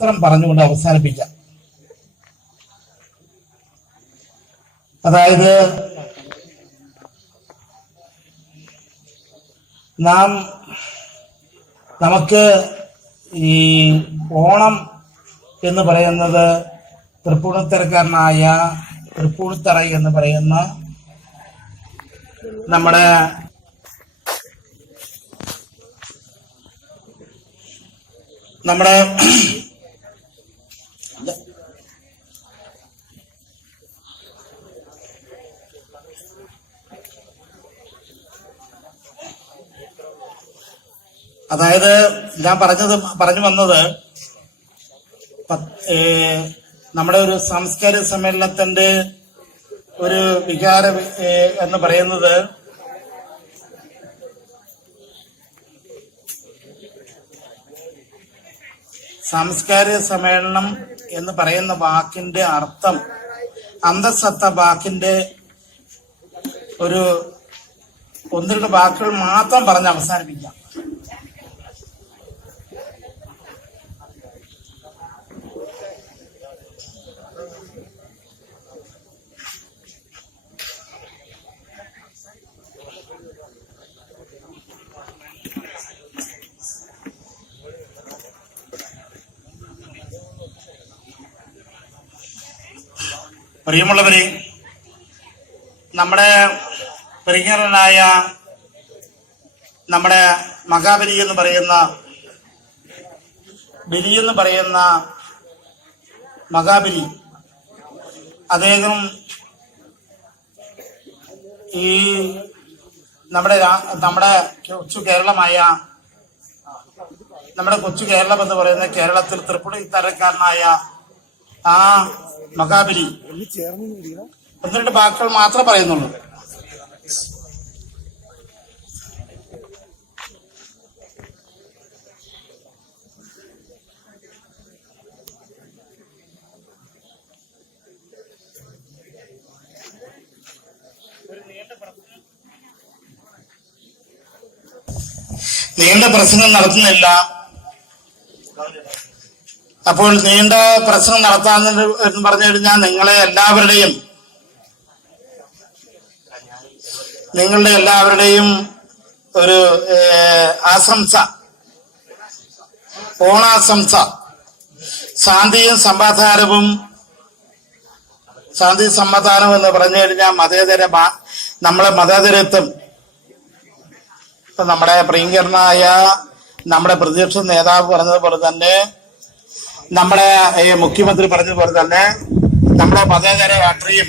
മാത്രം പറഞ്ഞുകൊണ്ട് അവസാനിപ്പിക്കാം. അതായത് നമുക്ക് ഈ ഓണം എന്ന് പറയുന്നത് തൃപ്പൂണിത്തറക്കാരനായ തൃപ്പൂണിത്തറ എന്ന് പറയുന്ന നമ്മുടെ അതായത് ഞാൻ പറഞ്ഞു വന്നത് നമ്മുടെ ഒരു സാംസ്കാരിക സമ്മേളനത്തിന്റെ ഒരു വികാരം എന്ന് പറയുന്നത് സാംസ്കാരിക സമ്മേളനം എന്ന് പറയുന്ന വാക്കിന്റെ അർത്ഥം അന്തസത്ത വാക്കിന്റെ ഒരു ഒന്ന് രണ്ട് വാക്കുകൾ മാത്രം പറഞ്ഞ് അവസാനിപ്പിക്കാം. പ്രിയമുള്ളവരെ, നമ്മുടെ പ്രിയങ്കരനായ നമ്മുടെ മഹാബലി എന്ന് പറയുന്ന മഹാബലി അദ്ദേഹം ഈ നമ്മുടെ കൊച്ചു കേരളമായ നമ്മുടെ കൊച്ചു കേരളം എന്ന് പറയുന്ന കേരളത്തിൽ തൃപ്പൂണിത്തറക്കാരനായ ആ മഹാബലി ഒന്ന് രണ്ട് വാക്കുകൾ മാത്രമേ പറയുന്നുള്ളൂ. നീണ്ട പ്രസംഗം നടത്തുന്നില്ല. അപ്പോൾ നീണ്ട പ്രസംഗം നടത്താമെന്ന് പറഞ്ഞു കഴിഞ്ഞാൽ നിങ്ങളുടെ എല്ലാവരുടെയും ഒരു ആശംസ, ഓണാശംസ, ശാന്തിയും സമാധാനവും എന്ന് പറഞ്ഞു കഴിഞ്ഞാൽ നമ്മളെ മതേതരത്വം. ഇപ്പൊ നമ്മുടെ പ്രിയങ്കരനായ നമ്മുടെ പ്രതിപക്ഷ നേതാവ് പറഞ്ഞതുപോലെ തന്നെ, നമ്മുടെ മുഖ്യമന്ത്രി പറഞ്ഞതുപോലെ തന്നെ, നമ്മുടെ മതേതര രാഷ്ട്രീയം